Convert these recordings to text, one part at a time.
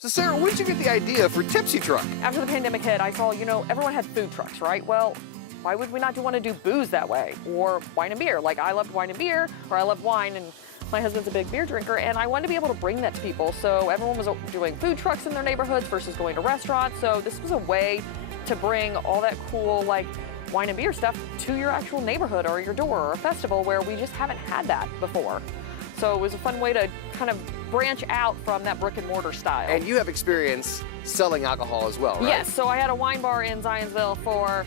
So Sarah, where did you get the idea for Tipsy Truck? After the pandemic hit, I saw, everyone had food trucks, right? Well, why would we not want to do booze that way? Or wine and beer. Like I loved wine and beer, or I loved wine, and my husband's a big beer drinker, and I wanted to be able to bring that to people. So everyone was doing food trucks in their neighborhoods versus going to restaurants. So this was a way to bring all that cool, like, wine and beer stuff to your actual neighborhood or your door or a festival where we just haven't had that before. So it was a fun way to kind of branch out from that brick and mortar style. And you have experience selling alcohol as well, right? Yes, so I had a wine bar in Zionsville for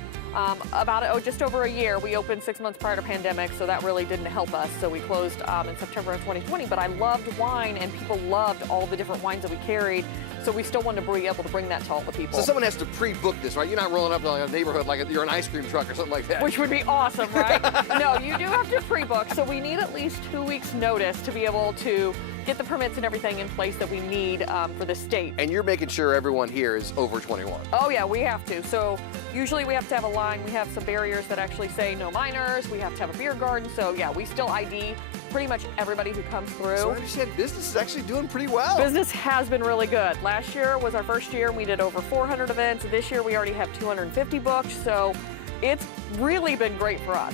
just over a year. We opened 6 months prior to pandemic, so that really didn't help us. So we closed in September of 2020, but I loved wine and people loved all the different wines that we carried. So we still wanted to be able to bring that to all the people. So someone has to pre-book this, right? You're not rolling up to like a neighborhood like you're an ice cream truck or something like that. Which would be awesome, right? No, you do have to pre-book. So we need at least 2 weeks notice to be able to get the permits and everything in place that we need for the state. And you're making sure everyone here is over 21. Oh yeah, we have to. So usually we have to have a line. We have some barriers that actually say no minors. We have to have a beer garden. So yeah, we still ID pretty much everybody who comes through. So I understand business is actually doing pretty well. Business has been really good. Last year was our first year and we did over 400 events. This year we already have 250 booked. So it's really been great for us.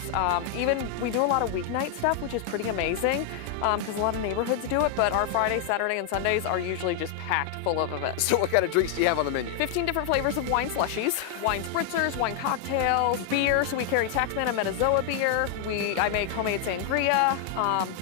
Even we do a lot of weeknight stuff, which is pretty amazing because a lot of neighborhoods do it, but our Friday, Saturday, and Sundays are usually just packed full of events. So what kind of drinks do you have on the menu? 15 different flavors of wine slushies, wine spritzers, wine cocktails, beer. So we carry Taxman and Metazoa beer. I make homemade sangria.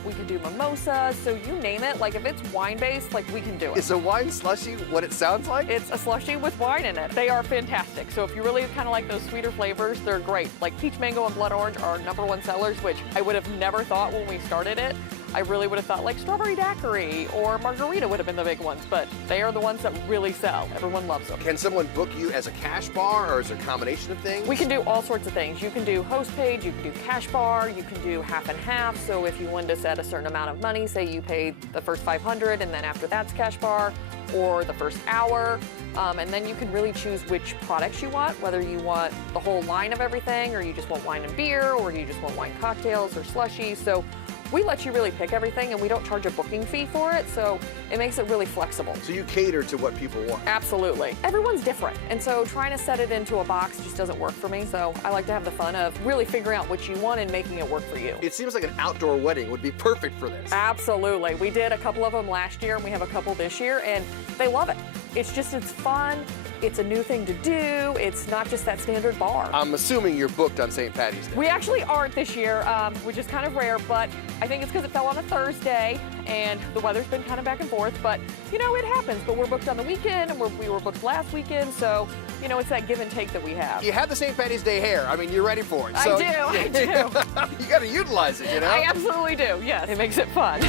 We can do mimosas. So you name it. Like if it's wine-based, like we can do it. Is a wine slushie what it sounds like? It's a slushie with wine in it. They are fantastic. So if you really kind of like those sweeter flavors, they're great. Like peach mango and blood orange are our #1 sellers, which I would have never thought when we started it. I really would have thought like strawberry daiquiri or margarita would have been the big ones, but they are the ones that really sell. Everyone loves them. Can someone book you as a cash bar, or is there a combination of things? We can do all sorts of things. You can do host page, you can do cash bar, you can do half and half. So if you wanted to set a certain amount of money, say you paid the first 500 and then after that's cash bar, or the first hour, and then you can really choose which products you want, whether you want the whole line of everything, or you just want wine and beer, or you just want wine cocktails or slushies. So we let you really pick everything, and we don't charge a booking fee for it, so it makes it really flexible. So you cater to what people want. Absolutely. Everyone's different, and so trying to set it into a box just doesn't work for me, so I like to have the fun of really figuring out what you want and making it work for you. It seems like an outdoor wedding would be perfect for this. Absolutely. We did a couple of them last year, and we have a couple this year, and they love it. It's fun. It's a new thing to do. It's not just that standard bar. I'm assuming you're booked on St. Patty's Day. We actually aren't this year, which is kind of rare, but I think it's because it fell on a Thursday and the weather's been kind of back and forth, but it happens. But we're booked on the weekend and we were booked last weekend, so it's that give and take that we have. You have the St. Patty's Day hair. I mean, you're ready for it. I do. You got to utilize it, I absolutely do, yes. It makes it fun.